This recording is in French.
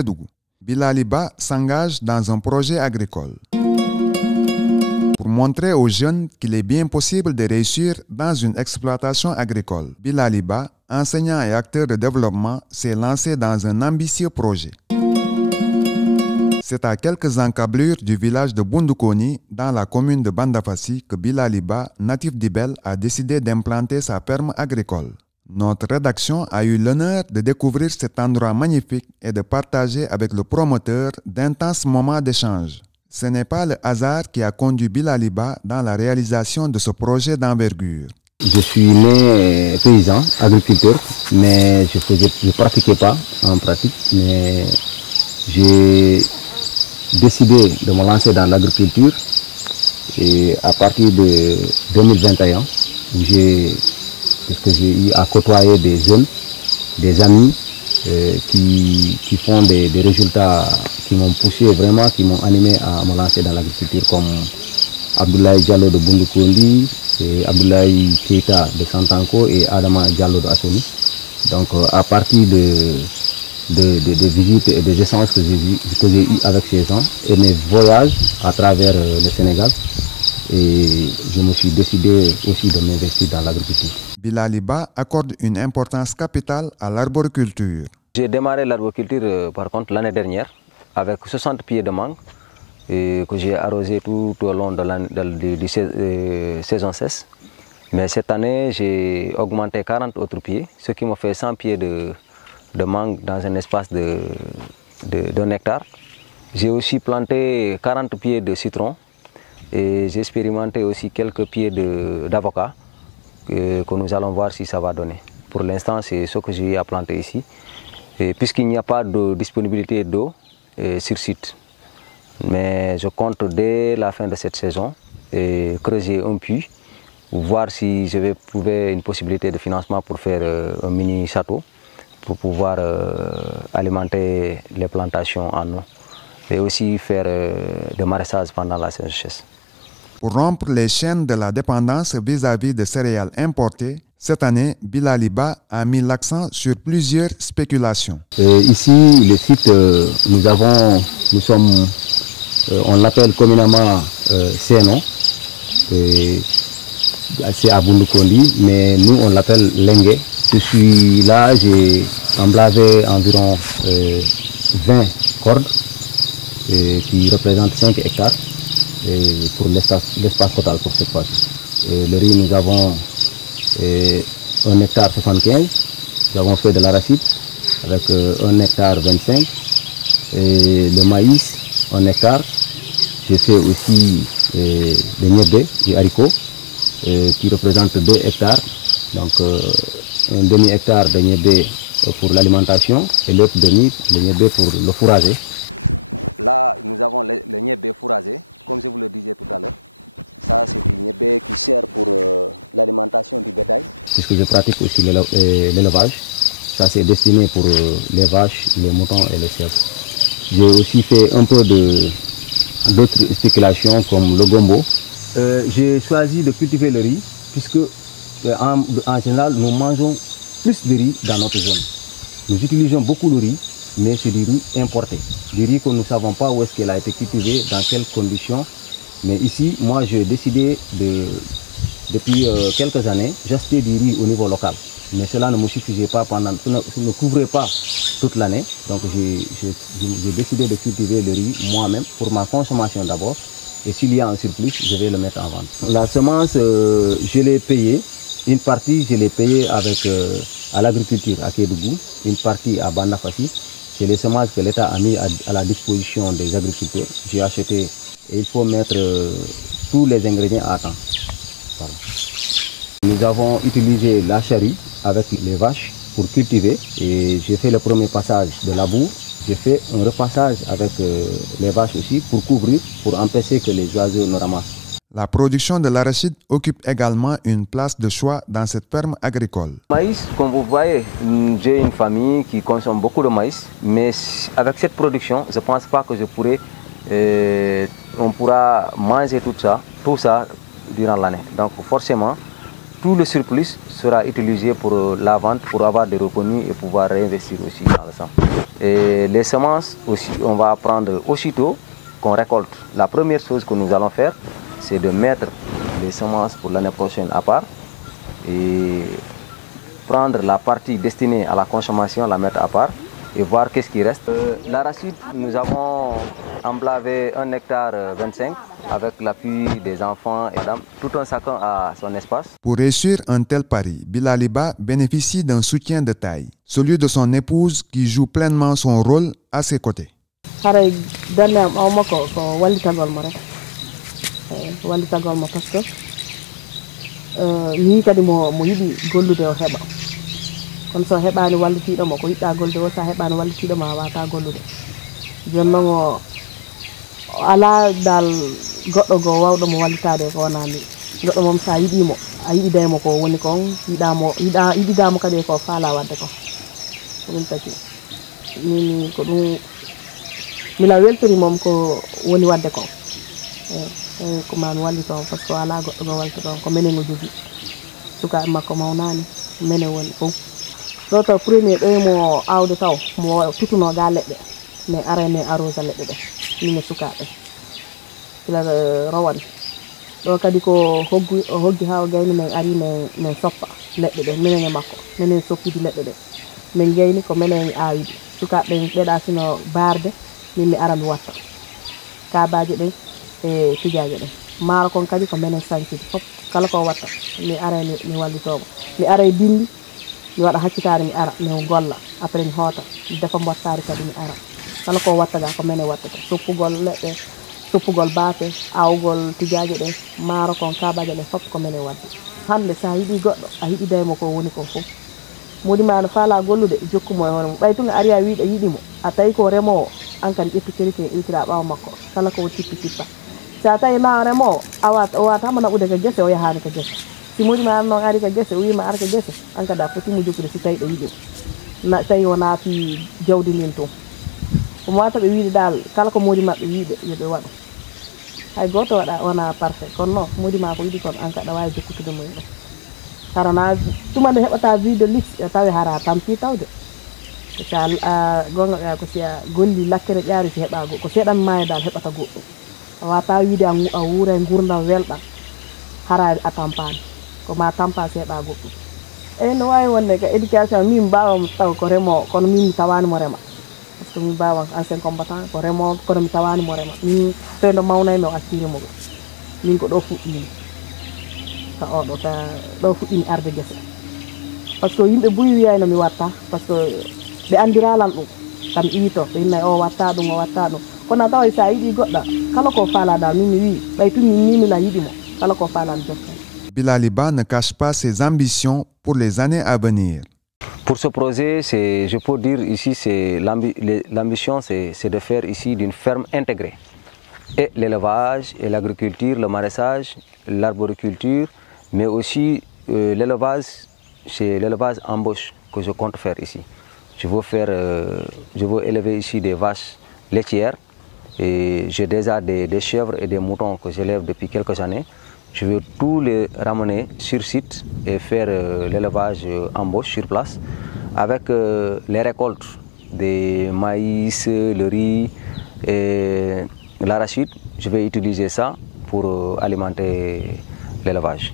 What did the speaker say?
Kédougou. Bilali Ba s'engage dans un projet agricole pour montrer aux jeunes qu'il est bien possible de réussir dans une exploitation agricole. Bilali Ba, enseignant et acteur de développement, s'est lancé dans un ambitieux projet. C'est à quelques encablures du village de Bundukoni, dans la commune de Bandafassi, que Bilali Ba, natif d'Ibel, a décidé d'implanter sa ferme agricole. Notre rédaction a eu l'honneur de découvrir cet endroit magnifique et de partager avec le promoteur d'intenses moments d'échange. Ce n'est pas le hasard qui a conduit Bilali Ba dans la réalisation de ce projet d'envergure. Je suis né paysan, agriculteur, mais je ne pratiquais pas en pratique, mais j'ai décidé de me lancer dans l'agriculture et à partir de 2021, j'ai eu à côtoyer des jeunes, des amis qui font des résultats qui m'ont poussé vraiment, qui m'ont animé à me lancer dans l'agriculture, comme Abdoulaye Diallo de Bundukoni, Abdoulaye Keita de Santanko et Adama Diallo de Assoni. Donc à partir de visites et des échanges que j'ai eu avec ces gens et mes voyages à travers le Sénégal, et je me suis décidé aussi de m'investir dans l'agriculture. Bilali Ba accorde une importance capitale à l'arboriculture. J'ai démarré l'arboriculture par contre l'année dernière avec 60 pieds de mangue que j'ai arrosé tout au long de la saison 16. Mais cette année, j'ai augmenté 40 autres pieds, ce qui me fait 100 pieds de mangue dans un espace d'un hectare. J'ai aussi planté 40 pieds de citron et j'ai expérimenté aussi quelques pieds d'avocat que nous allons voir si ça va donner. Pour l'instant, c'est ce que j'ai à planter ici, puisqu'il n'y a pas de disponibilité d'eau sur site. Mais je compte dès la fin de cette saison creuser un puits pour voir si je vais trouver une possibilité de financement pour faire un mini château, pour pouvoir alimenter les plantations en eau et aussi faire des maraîchages pendant la sécheresse. Pour rompre les chaînes de la dépendance vis-à-vis de céréales importées, cette année, Bilali Ba a mis l'accent sur plusieurs spéculations. Ici, le site, on l'appelle communément Sénon, c'est à Bundukoni, mais nous on l'appelle Lengue. Je suis là, j'ai emblavé environ 20 cordes qui représentent 5 hectares pour l'espace total pour cette fois-ci. Le riz, nous avons 1 hectare 75, nous avons fait de l'arachide avec 1 hectare 25, et le maïs 1 hectare. J'ai fait aussi des niébé, des haricots, qui représentent 2 hectares, donc un demi-hectare de niébé pour l'alimentation et l'autre demi de niébé pour le fourrager. Puisque je pratique aussi l'élevage, ça c'est destiné pour les vaches, les moutons et les chèvres. J'ai aussi fait un peu d'autres spéculations comme le gombo. J'ai choisi de cultiver le riz puisque en général nous mangeons plus de riz dans notre zone. Nous utilisons beaucoup le riz, mais c'est du riz importé. Du riz que nous ne savons pas où est-ce qu'il a été cultivé, dans quelles conditions. Mais ici, moi j'ai décidé depuis quelques années, j'achetais du riz au niveau local. Mais cela ne me suffisait pas ne couvrait pas toute l'année. Donc j'ai décidé de cultiver le riz moi-même pour ma consommation d'abord. Et s'il y a un surplus, je vais le mettre en vente. La semence, je l'ai payée. Une partie, je l'ai payée à l'agriculture à Kédougou, une partie à Bandafassi. C'est les semences que l'État a mis à la disposition des agriculteurs. J'ai acheté et il faut mettre tous les ingrédients à temps. Voilà. Nous avons utilisé la charrue avec les vaches pour cultiver et j'ai fait le premier passage de labour. J'ai fait un repassage avec les vaches aussi pour couvrir, pour empêcher que les oiseaux ne ramassent. La production de l'arachide occupe également une place de choix dans cette ferme agricole. Maïs, comme vous voyez, j'ai une famille qui consomme beaucoup de maïs, mais avec cette production, je ne pense pas que on pourra manger tout ça durant l'année. Donc forcément, tout le surplus sera utilisé pour la vente, pour avoir des revenus et pouvoir réinvestir aussi dans le sang. Et les semences aussi, on va prendre aussitôt qu'on récolte. La première chose que nous allons faire, c'est de mettre les semences pour l'année prochaine à part et prendre la partie destinée à la consommation, la mettre à part et voir qu'est-ce qui reste. L'arachide, nous avons emblavé 1 hectare 25 avec l'appui des enfants et dames. Tout un chacun a son espace. Pour réussir un tel pari, Bilaliba bénéficie d'un soutien de taille, celui de son épouse qui joue pleinement son rôle à ses côtés. Kon so heɓani wallitiɗo mo ko yiɗɗa golde o sa heɓani wallitiɗo ma wata gollude joni noon o ala dal goɗɗo go wawɗo mo wallitade ko wonani goɗɗo moom sa yiɗimo a yiɗidaymo ko woni kon yiɗidamo kadi ko faala wadde ko ɗum tagi min ko ɗum mila weltori moom ko woni wadde ko ko man wallito on par ce que ala goɗɗo go wallito ɗon ko menen o jogui sukaɓe makko mawnani menen woni fof ɗo to premier ɗoymo awde taw mo tutuno ga leɗɗe mais ara min arrosa leɗɗe ɗe min e sukaɓe ila rowan ɗo kadi ko hoggi ha o gayni min ari min soppa leɗɗe ɗe minen e makko minen soppidi leɗɗe ɗe min gayni ko minen awiɗi sukaɓe ɓeɗa sino barde min mi ara mi watta kabaji ɗen e tijaji ɗen maaro kon kadi ko minen sancidi fof kala ko watta mi ara mi wallitomo mi ara e bindi mi waɗa haccitare mi ara mi golla après mi hoota mi defa mbottari kadi mi ara kala ko watta ga ko menen wattata soppugol leɗɗe soppugol baafe awgol tijaji ɗe maaro kon kabaji ɗe fof ko menen waddi hande sa yiɗi goɗɗo a yiɗidaymo ko woni kon fof modima no faala gollude jokkumo e hoore mum ɓay tunga ari a wiiɗa yiɗimo a tawi ko remowo an kadi ƴettu kerite iwtira ɓaawa makko kala ko tippa sa tawi na remowo o watama naɓude ko guese o yahani ko guese si modima noon ari ko guese o wima ar ko guese an kadi a fotimo jokkude si tawi ɗo yiɗi tawi o naati jawdi ndin toon omo wata ɓe wiide dal kala ko modi maɓɓe wiide yoɓe waɗa hay goto waɗa wona parfait kono noon modima ko yiɗi kon an kadi a wawi jokkutude mumen ɗo harana tuma nde heɓata vie de luxe tawi hara tampi tawde sa gonga ko si a golli lakkere ƴaari si heɓa ko seeɗan maayo dal heɓata goɗɗum a wata wiide a wuura e gurdam welɗam hara a tampani ko ma tampa si heɓa goɗɗum eyyi no wawi wonde ko éducation min mbawamo taw ko remowo kono min mi tawanimo rema par ce que min mbawa ancien combattant ko remowo kono mi tawanimo rema min fewdo mawnaymi o accirimo ɗo min ko ɗo fuɗɗimi ka oɗo ka ɗo fuɗɗimi arde guese par ce que yimɓe buyi wiyayno mi watta par ce que ɓe andiralan ɗum kam iwito ɓe yinnayi o watta ɗum kono a tawa sa yiɗi goɗɗo kala ko faalaɗa min mi wi ɓay tun min nimila yiɗimo kala ko faalani jokka. Bilaliba ne cache pas ses ambitions pour les années à venir. Pour ce projet, je peux dire ici, l'ambition, c'est de faire ici d'une ferme intégrée. Et l'élevage, et l'agriculture, le maraîchage, l'arboriculture, mais aussi l'élevage, c'est l'élevage embauche que je compte faire ici. Je veux élever ici des vaches laitières et j'ai déjà des chèvres et des moutons que j'élève depuis quelques années. Je veux tous les ramener sur site et faire l'élevage embauche sur place avec les récoltes des maïs, le riz et l'arachide. Je vais utiliser ça pour alimenter l'élevage.